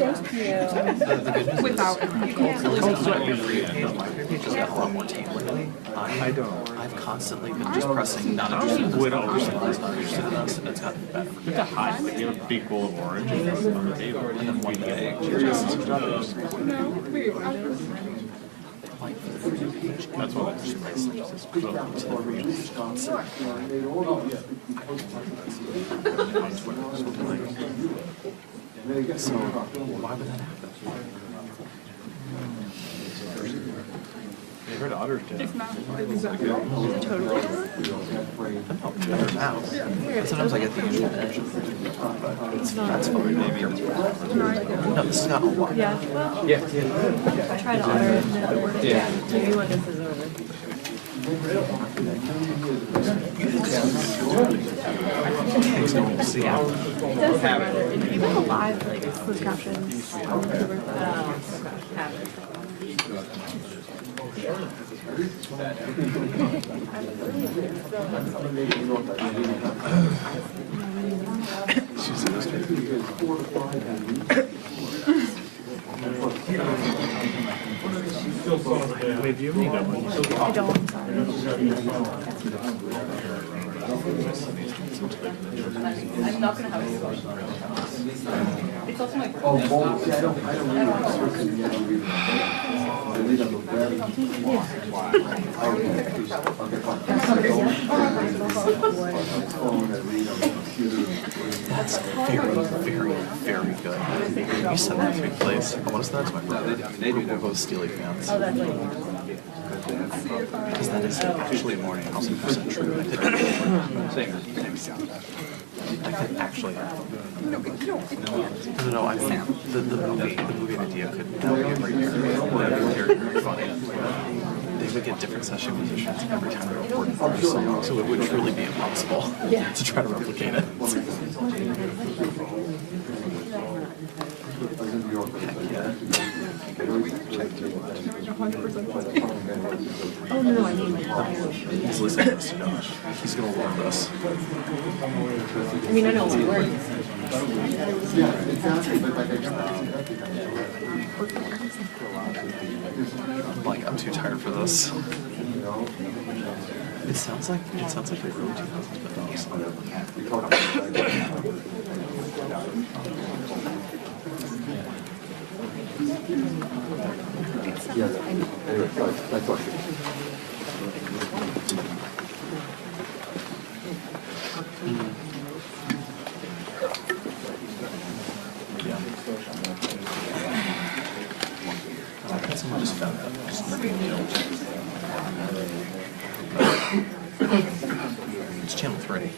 Thank you. The good news Without is, at least on my page has got a lot more tape lately. I don't. I've constantly been just pressing not interested in this, not interested in this, not interested in this, and it's gotten better. It's a hot, like you have a big bowl of oranges on the table. And then one day, That's what I just so why would that happen? I heard otters did. But sometimes I get the usual version, but that's fine. Maybe no, this has got a lot. Yeah, well, I try to order it and it works. Yeah. Maybe when this is over. See, It does sound rather, even the live, like, closed captions on the cover. Have it. she's supposed Wait, do you have any good ones? I don't, I'm sorry. I'm not gonna have a It's also my That's very, very good. You said that to me, please. I want to send that to my brother. We're both Steely fans. Oh, that's like, Because that is actually more than 1,000% true. I could actually. No, I think the movie idea could that would be a great parody. That would be very funny. They would get different session musicians every time they recorded their song, so it would truly be impossible to try to replicate it. Heck yeah. oh no, I mean like, He's listening to this, he's gonna love this. I mean, I know what words. Like, I'm too tired for this. It sounds like the early 2000s, but Yes, anyway, that's what. someone just found that. It's channel 3.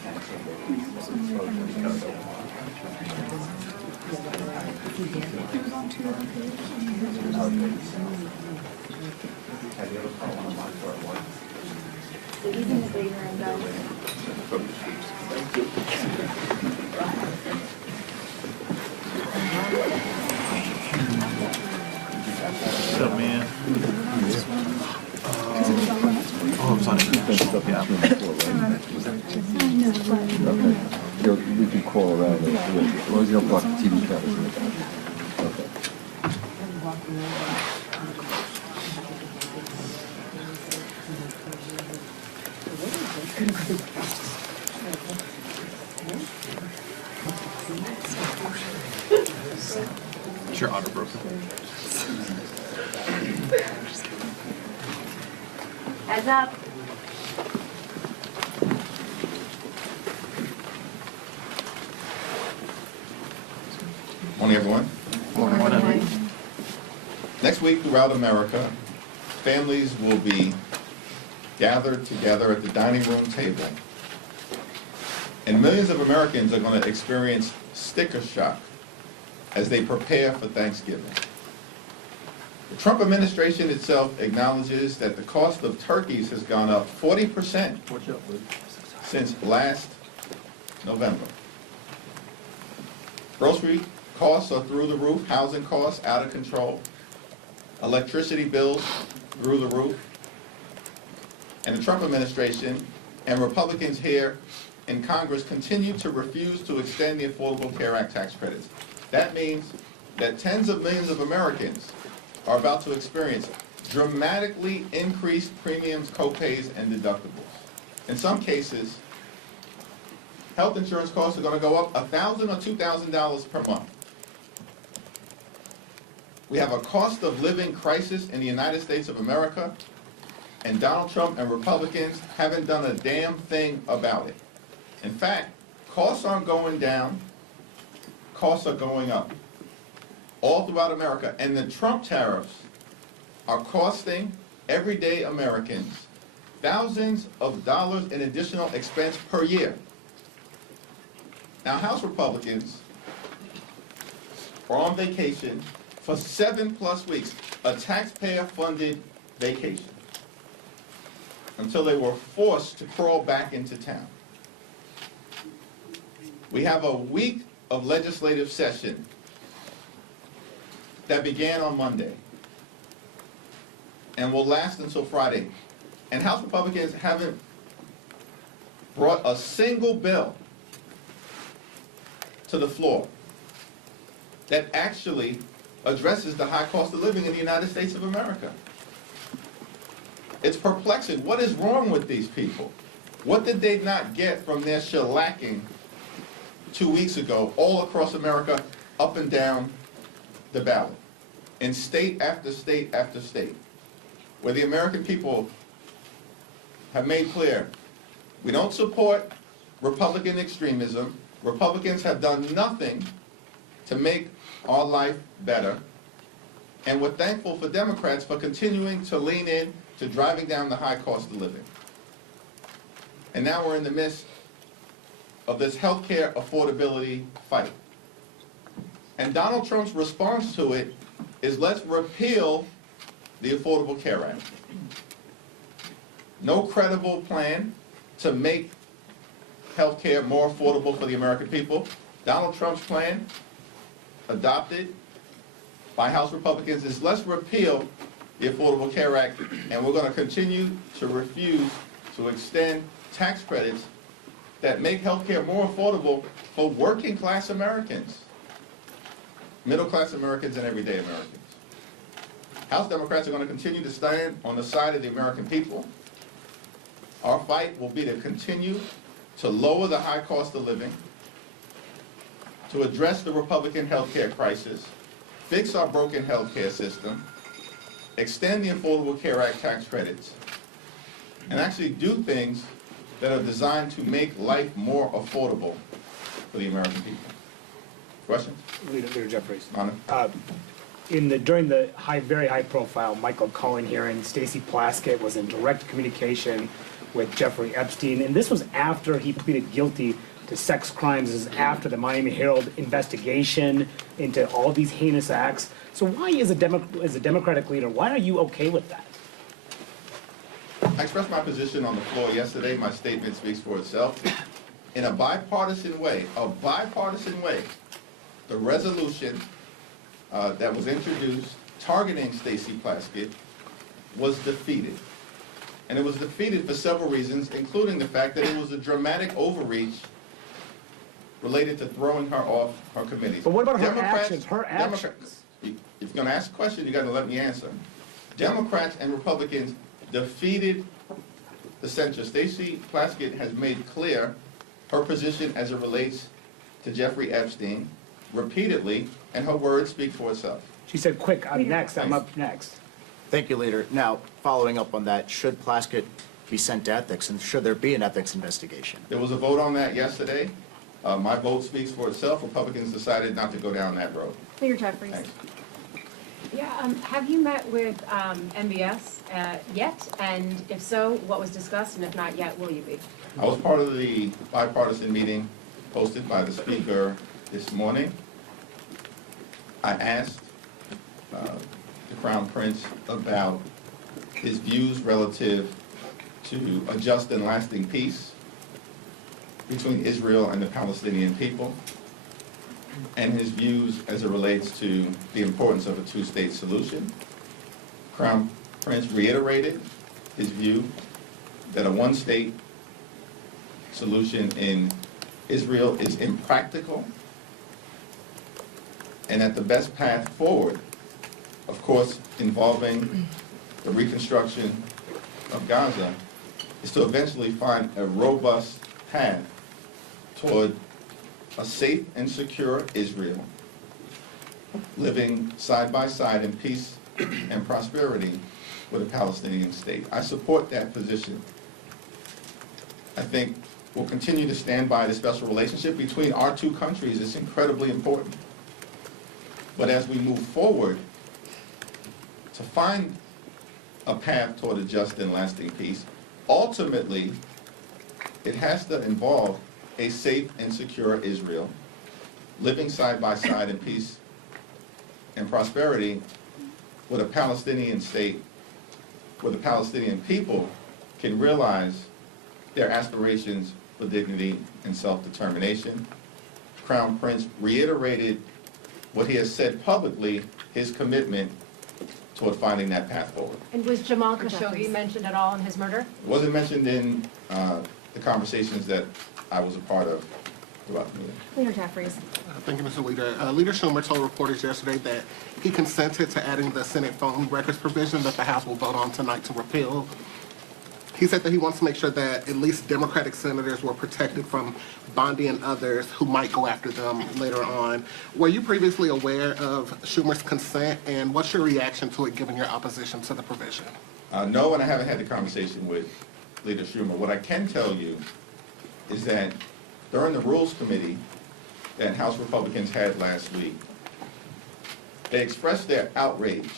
What's up, man? Oh, it was on international, yeah. We can call around and do it. As long as you don't block the TV cameras. Okay. Is your otter broken? Heads up. Morning, everyone. Morning. Next week throughout America, families will be gathered together at the dining room table. And millions of Americans are going to experience sticker shock as they prepare for Thanksgiving. The Trump administration itself acknowledges that the cost of turkeys has gone up 40% since last November. Grocery costs are through the roof, housing costs out of control, electricity bills through the roof, and the Trump administration and Republicans here in Congress continue to refuse to extend the Affordable Care Act tax credits. That means that tens of millions of Americans are about to experience dramatically increased premiums, co-pays, and deductibles. In some cases, health insurance costs are going to go up $1,000 or $2,000 per month. We have a cost of living crisis in the United States of America, and Donald Trump and Republicans haven't done a damn thing about it. In fact, costs aren't going down, costs are going up all throughout America. And the Trump tariffs are costing everyday Americans thousands of dollars in additional expense per year. Now, House Republicans are on vacation for 7+ weeks, a taxpayer-funded vacation, until they were forced to crawl back into town. We have a week of legislative session that began on Monday and will last until Friday. And House Republicans haven't brought a single bill to the floor that actually addresses the high cost of living in the United States of America. It's perplexing. What is wrong with these people? What did they not get from their shellacking 2 weeks ago all across America, up and down the ballot, in state after state after state, where the American people have made clear, we don't support Republican extremism. Republicans have done nothing to make our life better. And we're thankful for Democrats for continuing to lean in to driving down the high cost of living. And now we're in the midst of this healthcare affordability fight. And Donald Trump's response to it is, let's repeal the Affordable Care Act. No credible plan to make healthcare more affordable for the American people. Donald Trump's plan, adopted by House Republicans, is let's repeal the Affordable Care Act, and we're going to continue to refuse to extend tax credits that make healthcare more affordable for working class Americans, middle class Americans, and everyday Americans. House Democrats are going to continue to stand on the side of the American people. Our fight will be to continue to lower the high cost of living, to address the Republican healthcare crisis, fix our broken healthcare system, extend the Affordable Care Act tax credits, and actually do things that are designed to make life more affordable for the American people. Questions? Leader Jeffries. Honor? During the very high profile Michael Cohen hearing, Stacey Plaskett was in direct communication with Jeffrey Epstein, and this was after he pleaded guilty to sex crimes. This is after the Miami Herald investigation into all these heinous acts. So why, as a Democratic leader, why are you okay with that? I expressed my position on the floor yesterday. My statement speaks for itself. In a bipartisan way, the resolution that was introduced targeting Stacey Plaskett was defeated. And it was defeated for several reasons, including the fact that it was a dramatic overreach related to throwing her off her committees. But what about her Democrats- actions? Her actions. If you're going to ask a question, you got to let me answer. Democrats and Republicans defeated the censure. Stacey Plaskett has made clear her position as it relates to Jeffrey Epstein repeatedly, and her words speak for itself. She said, quick, I'm next, I'm up next. Thank you, Leader. Now, following up on that, should Plaskett be sent to ethics, and should there be an ethics investigation? There was a vote on that yesterday. My vote speaks for itself. Republicans decided not to go down that road. Leader Jeffries. Thanks. Yeah, have you met with MBS yet? And if so, what was discussed? And if not yet, will you be? I was part of the bipartisan meeting hosted by the Speaker this morning. I asked the Crown Prince about his views relative to a just and lasting peace between Israel and the Palestinian people, and his views as it relates to the importance of a two-state solution. Crown Prince reiterated his view that a one-state solution in Israel is impractical and that the best path forward, of course, involving the reconstruction of Gaza, is to eventually find a robust path toward a safe and secure Israel, living side by side in peace and prosperity with a Palestinian state. I support that position. I think we'll continue to stand by the special relationship between our two countries. It's incredibly important. But as we move forward to find a path toward a just and lasting peace, ultimately, it has to involve a safe and secure Israel, living side by side in peace and prosperity with a Palestinian state, where the Palestinian people can realize their aspirations for dignity and self-determination. Crown Prince reiterated what he has said publicly, his commitment toward finding that path forward. And was Jamal Khashoggi mentioned at all in his murder? It wasn't mentioned in the conversations that I was a part of throughout the meeting. Leader Jeffries. Thank you, Mr. Leader. Leader Schumer told reporters yesterday that he consented to adding the Senate phone records provision that the House will vote on tonight to repeal. He said that he wants to make sure that at least Democratic senators were protected from Bondi and others who might go after them later on. Were you previously aware of Schumer's consent, and what's your reaction to it given your opposition to the provision? No, and I haven't had the conversation with Leader Schumer. What I can tell you is that during the Rules Committee that House Republicans had last week, they expressed their outrage.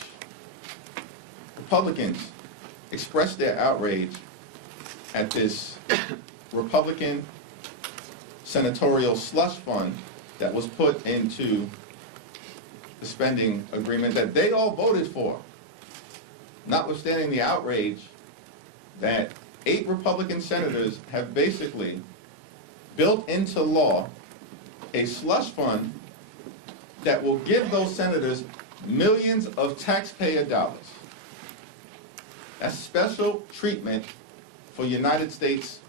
Republicans expressed their outrage at this Republican senatorial slush fund that was put into the spending agreement that they all voted for, notwithstanding the outrage that 8 Republican senators have basically built into law a slush fund that will give those senators millions of taxpayer dollars. That's special treatment for United States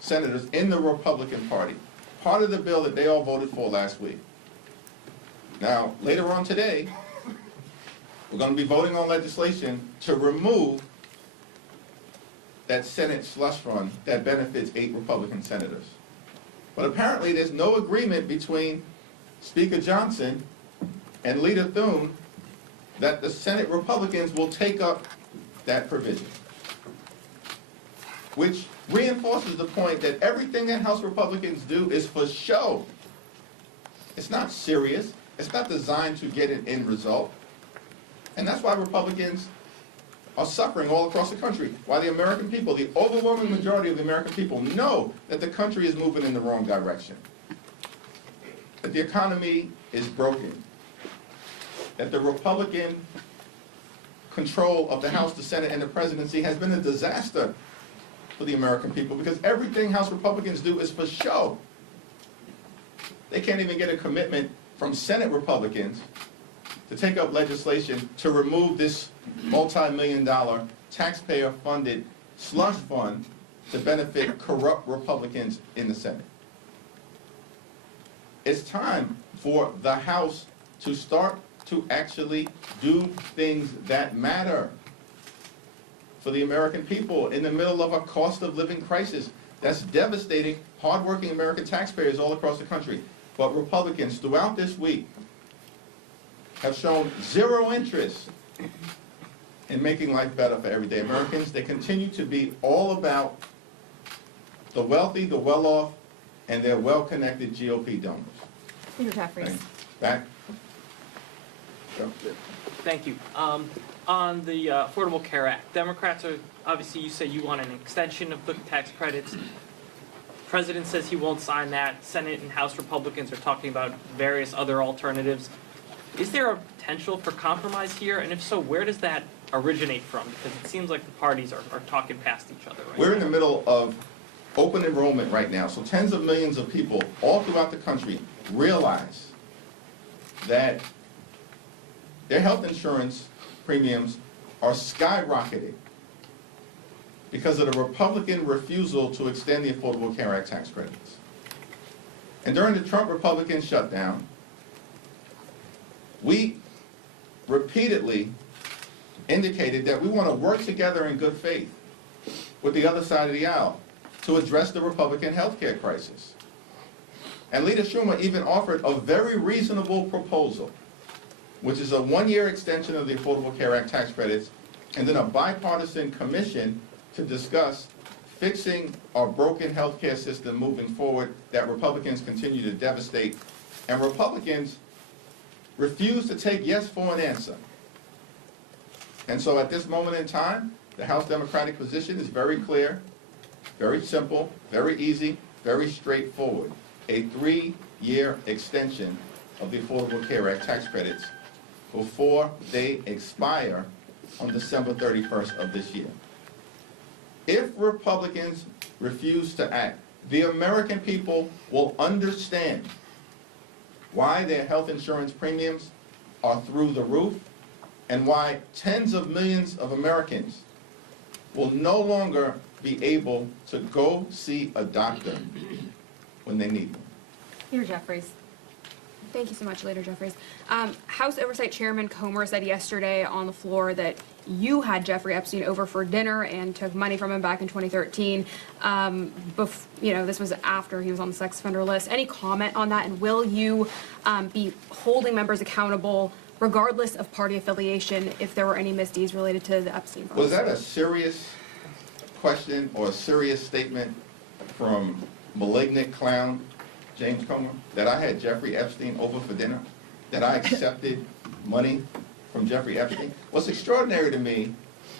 senators in the Republican Party. Part of the bill that they all voted for last week. Now, later on today, we're going to be voting on legislation to remove that Senate slush fund that benefits 8 Republican senators. But apparently there's no agreement between Speaker Johnson and Leader Thune that the Senate Republicans will take up that provision, which reinforces the point that everything that House Republicans do is for show. It's not serious. It's not designed to get an end result. And that's why Republicans are suffering all across the country, why the American people, the overwhelming majority of the American people, know that the country is moving in the wrong direction, that the economy is broken, that the Republican control of the House, the Senate, and the presidency has been a disaster for the American people, because everything House Republicans do is for show. They can't even get a commitment from Senate Republicans to take up legislation to remove this multi-million-dollar taxpayer-funded slush fund to benefit corrupt Republicans in the Senate. It's time for the House to start to actually do things that matter for the American people in the middle of a cost of living crisis that's devastating hardworking American taxpayers all across the country. But Republicans throughout this week have shown zero interest in making life better for everyday Americans. They continue to be all about the wealthy, the well-off, and their well-connected GOP donors. Leader Jeffries. Back. Go. Thank you. On the Affordable Care Act, Democrats are, obviously you say you want an extension of the tax credits. President says he won't sign that. Senate and House Republicans are talking about various other alternatives. Is there a potential for compromise here? And if so, where does that originate from? Because it seems like the parties are talking past each other right We're now. in the middle of open enrollment right now, so tens of millions of people all throughout the country realize that their health insurance premiums are skyrocketing because of the Republican refusal to extend the Affordable Care Act tax credits. And during the Trump Republican shutdown, We repeatedly indicated that we want to work together in good faith with the other side of the aisle to address the Republican health care crisis. And Leader Schumer even offered a very reasonable proposal, which is a one-year extension of the Affordable Care Act tax credits, and then a bipartisan commission to discuss fixing our broken health care system moving forward that Republicans continue to devastate. And Republicans refuse to take yes for an answer. And so at this moment in time, the House Democratic position is very clear, very simple, very easy, very straightforward. A 3-year extension of the Affordable Care Act tax credits before they expire on December 31st of this year. If Republicans refuse to act, the American people will understand why their health insurance premiums are through the roof and why tens of millions of Americans will no longer be able to go see a doctor when they need one. Leader Jeffries. Thank you so much, Leader Jeffries. House Oversight Chairman Comer said yesterday on the floor that you had Jeffrey Epstein over for dinner and took money from him back in 2013. This was after he was on the sex offender list. Any comment on that? And will you be holding members accountable regardless of party affiliation if there were any misdeeds related to the Epstein files? Was that a serious question or a serious statement from malignant clown James Comer, that I had Jeffrey Epstein over for dinner, that I accepted money from Jeffrey Epstein? What's extraordinary to me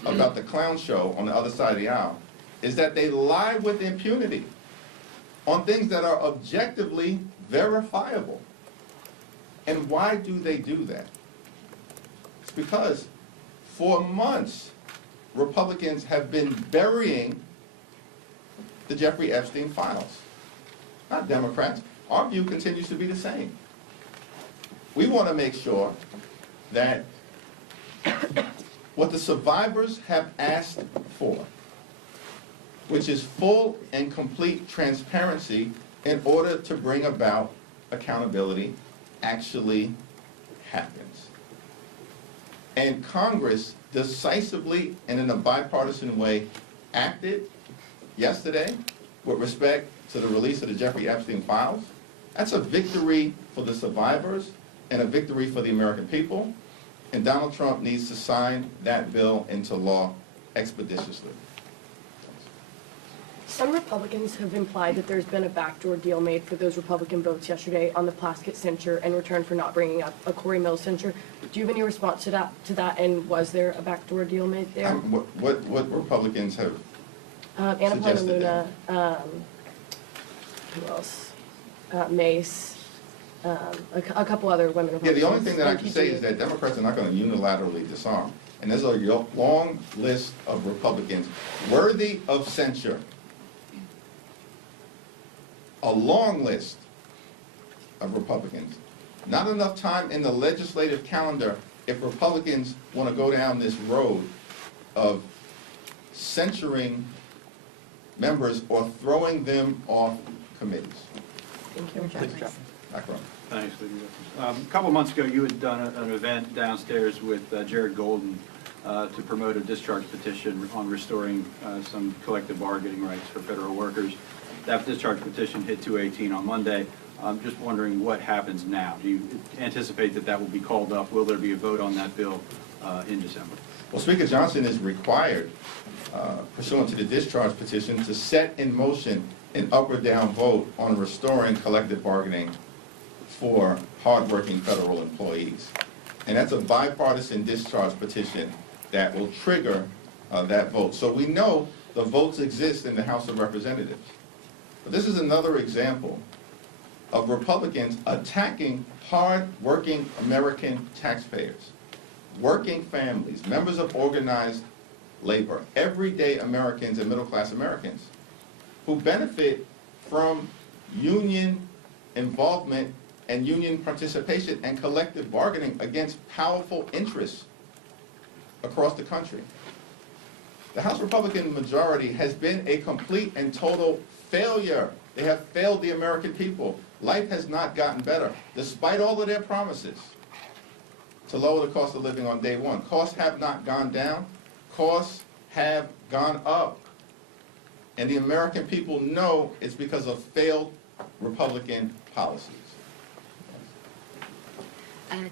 about the clown show on the other side of the aisle is that they lie with impunity on things that are objectively verifiable. And why do they do that? It's because for months, Republicans have been burying the Jeffrey Epstein files. Not Democrats. Our view continues to be the same. We want to make sure that what the survivors have asked for, which is full and complete transparency in order to bring about accountability, actually happens. And Congress decisively and in a bipartisan way acted yesterday with respect to the release of the Jeffrey Epstein files. That's a victory for the survivors and a victory for the American people. And Donald Trump needs to sign that bill into law expeditiously. Some Republicans have implied that there's been a backdoor deal made for those Republican votes yesterday on the Plaskett censure in return for not bringing up a Corey Mills censure. Do you have any response to that? And was there a backdoor deal made there? What Republicans have Anna suggested that? Palomuna, who else? Mace, a couple other women Yeah, Republicans. the only thing that I can say is that Democrats are not going to unilaterally disarm. And there's a long list of Republicans worthy of censure. A long list of Republicans. Not enough time in the legislative calendar if Republicans want to go down this road of censuring members or throwing them off committees. Thank you. Background. Thanks, Leader Jeffries. A couple months ago, you had done an event downstairs with Jared Golden to promote a discharge petition on restoring some collective bargaining rights for federal workers. That discharge petition hit 218 on Monday. I'm just wondering what happens now. Do you anticipate that that will be called up? Will there be a vote on that bill in December? Well, Speaker Johnson is required, pursuant to the discharge petition, to set in motion an up or down vote on restoring collective bargaining for hardworking federal employees. And that's a bipartisan discharge petition that will trigger that vote. So we know the votes exist in the House of Representatives. But this is another example of Republicans attacking hard-working American taxpayers, working families, members of organized labor, everyday Americans and middle-class Americans who benefit from union involvement and union participation and collective bargaining against powerful interests across the country. The House Republican majority has been a complete and total failure. They have failed the American people. Life has not gotten better, despite all of their promises. to lower the cost of living on day one. Costs have not gone down. Costs have gone up. And the American people know it's because of failed Republican policies.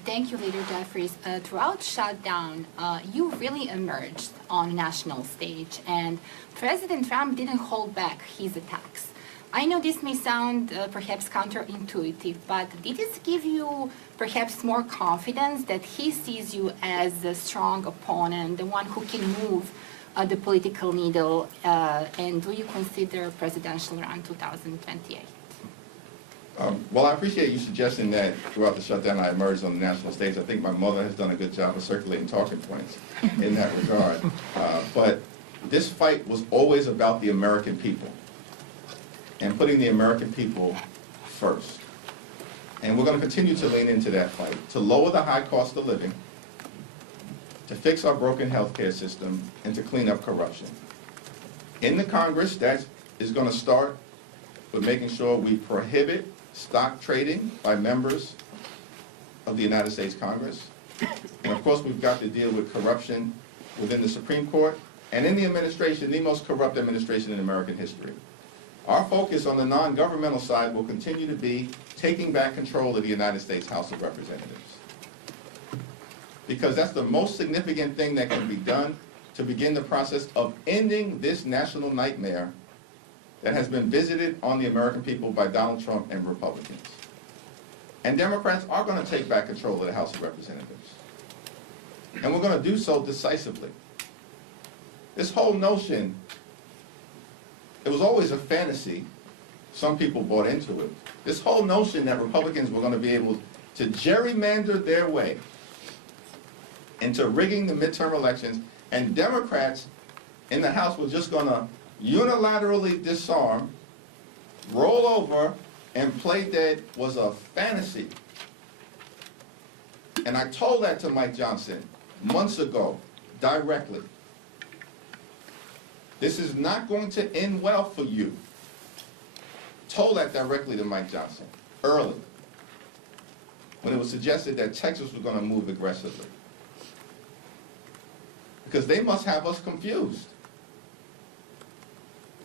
Thank you, Leader Jeffries. Throughout shutdown, you really emerged on a national stage, and President Trump didn't hold back his attacks. I know this may sound perhaps counterintuitive, but did this give you perhaps more confidence that he sees you as a strong opponent, the one who can move the political needle, and do you consider presidential run 2028? Well, I appreciate you suggesting that throughout the shutdown I emerged on the national stage. I think my mother has done a good job of circulating talking points in that regard. But this fight was always about the American people and putting the American people first. And we're going to continue to lean into that fight, to lower the high cost of living, to fix our broken healthcare system, and to clean up corruption. In the Congress, that is going to start with making sure we prohibit stock trading by members of the United States Congress. And of course, we've got to deal with corruption within the Supreme Court and in the administration, the most corrupt administration in American history. Our focus on the non-governmental side will continue to be taking back control of the United States House of Representatives. Because that's the most significant thing that can be done to begin the process of ending this national nightmare that has been visited on the American people by Donald Trump and Republicans. And Democrats are going to take back control of the House of Representatives. And we're going to do so decisively. This whole notion, it was always a fantasy. Some people bought into it. This whole notion that Republicans were going to be able to gerrymander their way into rigging the midterm elections, and Democrats in the House were just going to unilaterally disarm, roll over, and play dead was a fantasy. And I told that to Mike Johnson months ago, directly. This is not going to end well for you. Told that directly to Mike Johnson, early, when it was suggested that Texas was going to move aggressively. Because they must have us confused.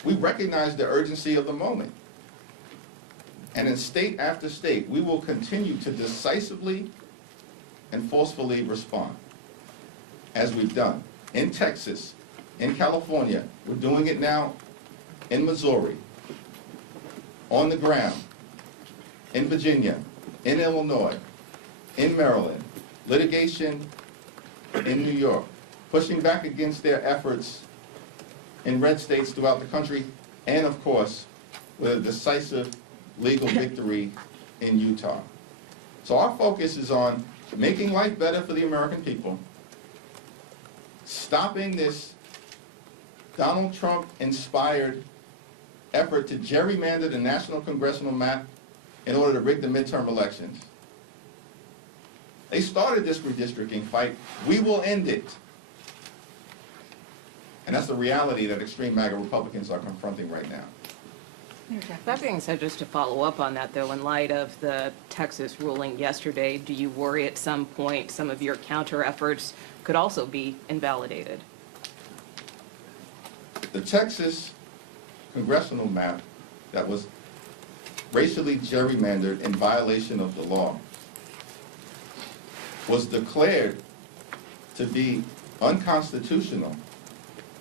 We recognize the urgency of the moment. And in state after state, we will continue to decisively and forcefully respond, as we've done in Texas, in California. We're doing it now in Missouri, on the ground, in Virginia, in Illinois, in Maryland, litigation in New York, pushing back against their efforts in red states throughout the country, and of course, with a decisive legal victory in Utah. So our focus is on making life better for the American people, stopping this Donald Trump-inspired effort to gerrymander the national congressional map in order to rig the midterm elections. They started this redistricting fight. We will end it. And that's the reality that extreme MAGA Republicans are confronting right now. That being said, just to follow up on that, though, in light of the Texas ruling yesterday, do you worry at some point some of your counter efforts could also be invalidated? The Texas congressional map that was racially gerrymandered in violation of the law was declared to be unconstitutional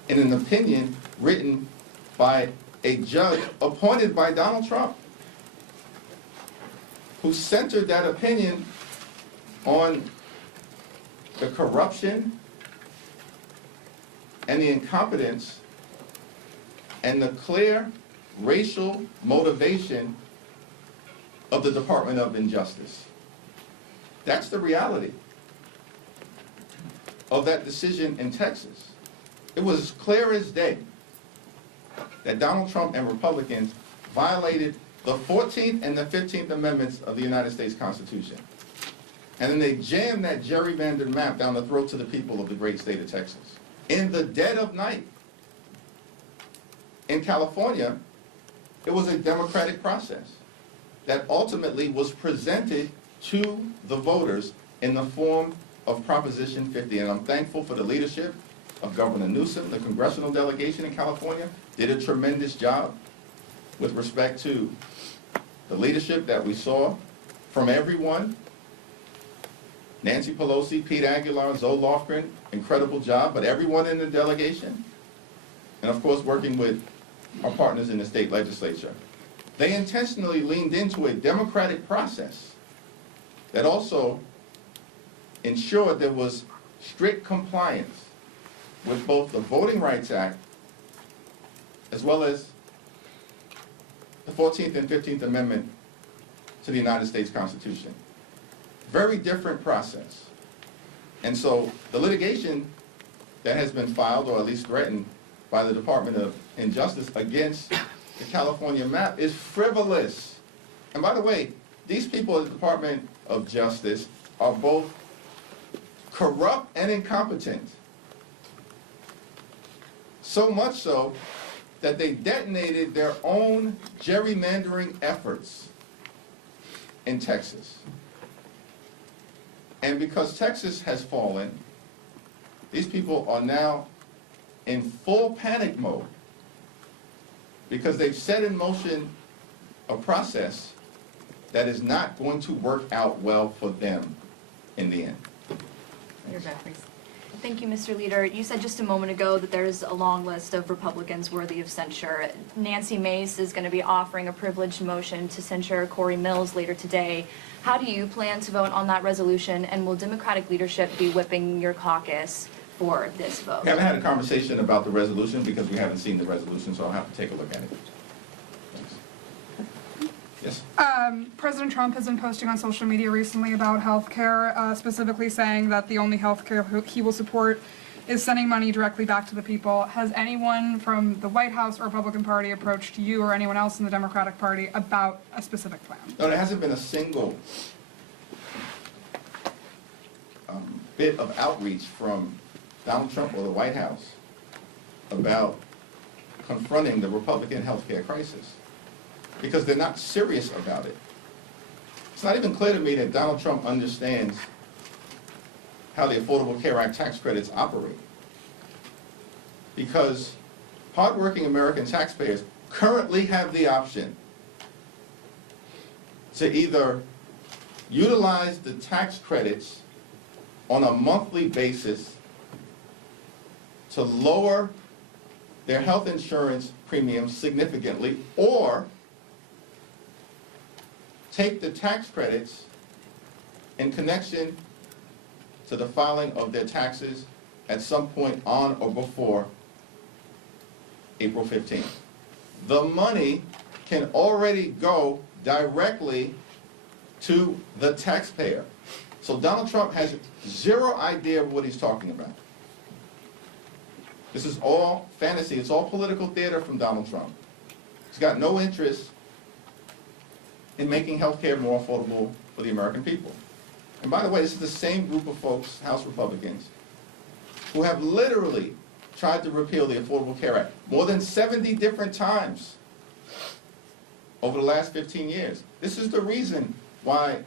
in an opinion written by a judge appointed by Donald Trump, who centered that opinion on the corruption and the incompetence and the clear racial motivation of the Department of Injustice. That's the reality of that decision in Texas. It was as clear as day that Donald Trump and Republicans violated the 14th and the 15th Amendments of the United States Constitution. And then they jammed that gerrymandered map down the throats of the people of the great state of Texas. In the dead of night. In California, it was a democratic process that ultimately was presented to the voters in the form of Proposition 50, and I'm thankful for the leadership of Governor Newsom. The congressional delegation in California did a tremendous job with respect to the leadership that we saw from everyone. Nancy Pelosi, Pete Aguilar, Zoe Lofgren, incredible job, but everyone in the delegation, and of course working with our partners in the state legislature, they intentionally leaned into a democratic process that also ensured there was strict compliance with both the Voting Rights Act as well as the 14th and 15th Amendment to the United States Constitution. Very different process. And so the litigation that has been filed, or at least threatened, by the Department of Injustice against the California map is frivolous. And by the way, these people at the Department of Justice are both corrupt and incompetent. So much so that they detonated their own gerrymandering efforts in Texas. And because Texas has fallen, these people are now in full panic mode because they've set in motion a process that is not going to work out well for them in the end. Leader Jeffries. Thank you, Mr. Leader. You said just a moment ago that there's a long list of Republicans worthy of censure. Nancy Mace is going to be offering a privileged motion to censure Corey Mills later today. How do you plan to vote on that resolution, and will Democratic leadership be whipping your caucus for this vote? We haven't had a conversation about the resolution because we haven't seen the resolution, so I'll have to take a look at it. Yes? President Trump has been posting on social media recently about health care, specifically saying that the only health care he will support is sending money directly back to the people. Has anyone from the White House or Republican Party approached you or anyone else in the Democratic Party about a specific plan? No, there hasn't been a single bit of outreach from Donald Trump or the White House about confronting the Republican health care crisis, because they're not serious about it. It's not even clear to me that Donald Trump understands how the Affordable Care Act tax credits operate, because hardworking American taxpayers currently have the option to either utilize the tax credits on a monthly basis to lower their health insurance premiums significantly, or take the tax credits in connection to the filing of their taxes at some point on or before April 15th. The money can already go directly to the taxpayer. So Donald Trump has zero idea of what he's talking about. This is all fantasy. It's all political theater from Donald Trump. He's got no interest in making health care more affordable for the American people. And by the way, this is the same group of folks, House Republicans, who have literally tried to repeal the Affordable Care Act more than 70 different times over the last 15 years. This is the reason why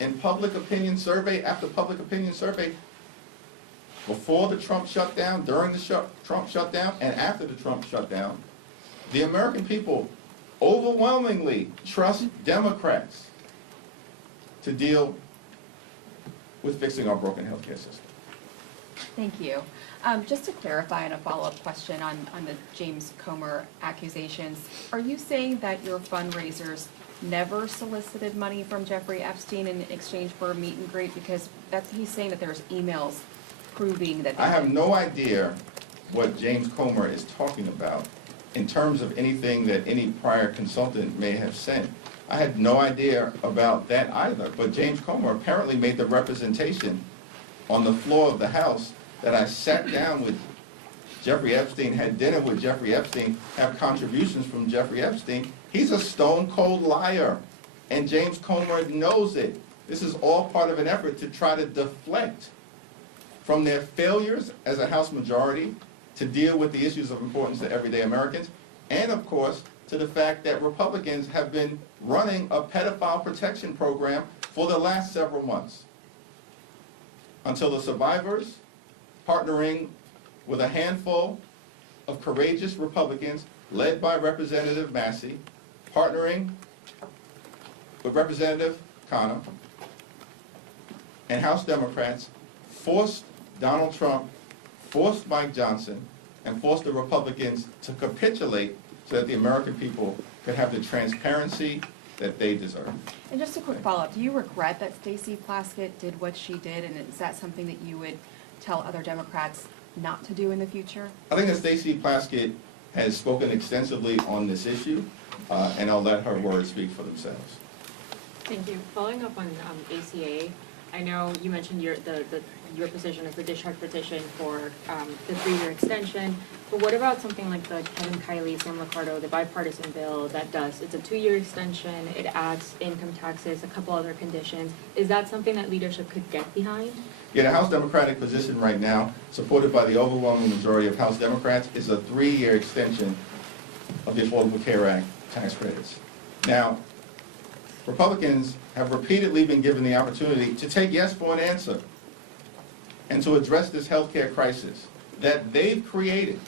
in public opinion survey after public opinion survey, before the Trump shutdown, during the Trump shutdown, and after the Trump shutdown, the American people overwhelmingly trust Democrats to deal with fixing our broken healthcare system. Thank you. Just to clarify on a follow-up question on the James Comer accusations, are you saying that your fundraisers never solicited money from Jeffrey Epstein in exchange for a meet and greet? Because he's saying that there's emails proving that. I have no idea what James Comer is talking about in terms of anything that any prior consultant may have sent. I had no idea about that either, but James Comer apparently made the representation on the floor of the House that I sat down with Jeffrey Epstein, had dinner with Jeffrey Epstein, have contributions from Jeffrey Epstein. He's a stone-cold liar, and James Comer knows it. This is all part of an effort to try to deflect from their failures as a House majority to deal with the issues of importance to everyday Americans, and of course, to the fact that Republicans have been running a pedophile protection program for the last several months. until the survivors, partnering with a handful of courageous Republicans led by Representative Massey, partnering with Representative Connor, and House Democrats, forced Donald Trump, forced Mike Johnson, and forced the Republicans to capitulate so that the American people could have the transparency that they deserve. And just a quick follow-up, do you regret that Stacey Plaskett did what she did, and is that something that you would tell other Democrats not to do in the future? I think that Stacey Plaskett has spoken extensively on this issue, and I'll let her words speak for themselves. Thank you. Following up on ACA, I know you mentioned your position of the discharge petition for the 3-year extension, but what about something like the Kevin Kiley, Sam Ricardo, the bipartisan bill that it's a 2-year extension, it adds income taxes, a couple other conditions. Is that something that leadership could get behind? Yeah, the House Democratic position right now, supported by the overwhelming majority of House Democrats, is a 3-year extension of the Affordable Care Act tax credits. Now, Republicans have repeatedly been given the opportunity to take yes for an answer and to address this healthcare crisis that they've created,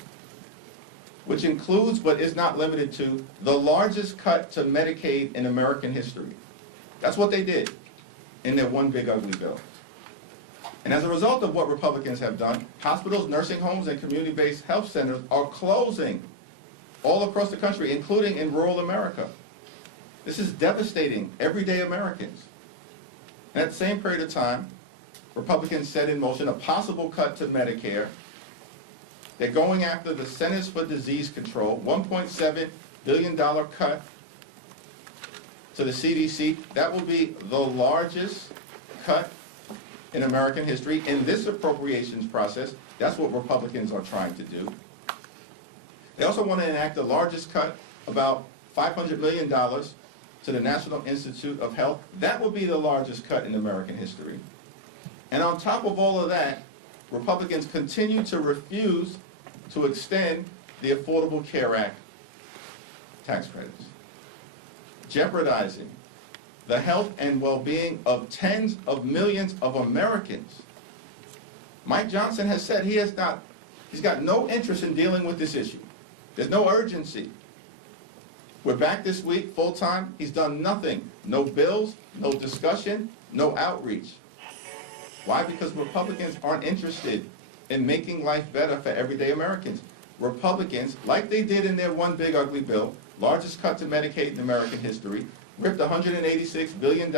which includes but is not limited to the largest cut to Medicaid in American history. That's what they did in their one big ugly bill. And as a result of what Republicans have done, hospitals, nursing homes, and community-based health centers are closing all across the country, including in rural America. This is devastating everyday Americans. And at the same period of time, Republicans set in motion a possible cut to Medicare. They're going after the Centers for Disease Control, $1.7 billion cut to the CDC. That will be the largest cut in American history. In this appropriations process, that's what Republicans are trying to do. They also want to enact the largest cut, about $500 million, to the National Institute of Health. That will be the largest cut in American history. And on top of all of that, Republicans continue to refuse to extend the Affordable Care Act tax credits, jeopardizing the health and well-being of tens of millions of Americans. Mike Johnson has said he's got no interest in dealing with this issue. There's no urgency. We're back this week, full-time. He's done nothing. No bills, no discussion, no outreach. Why? Because Republicans aren't interested in making life better for everyday Americans. Republicans, like they did in their one big ugly bill, largest cut to Medicaid in American history, ripped $186 billion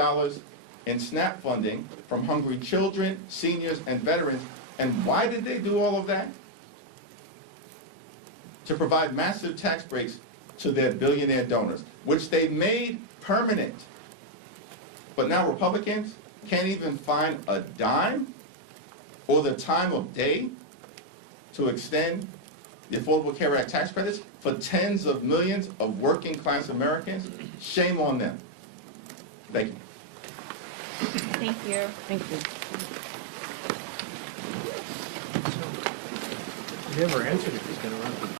in SNAP funding from hungry children, seniors, and veterans. And why did they do all of that? To provide massive tax breaks to their billionaire donors, which they made permanent. But now Republicans can't even find a dime or the time of day to extend the Affordable Care Act tax credits for tens of millions of working class Americans. Shame on them. Thank you. Thank you. Thank you. He never answered if he's going to run for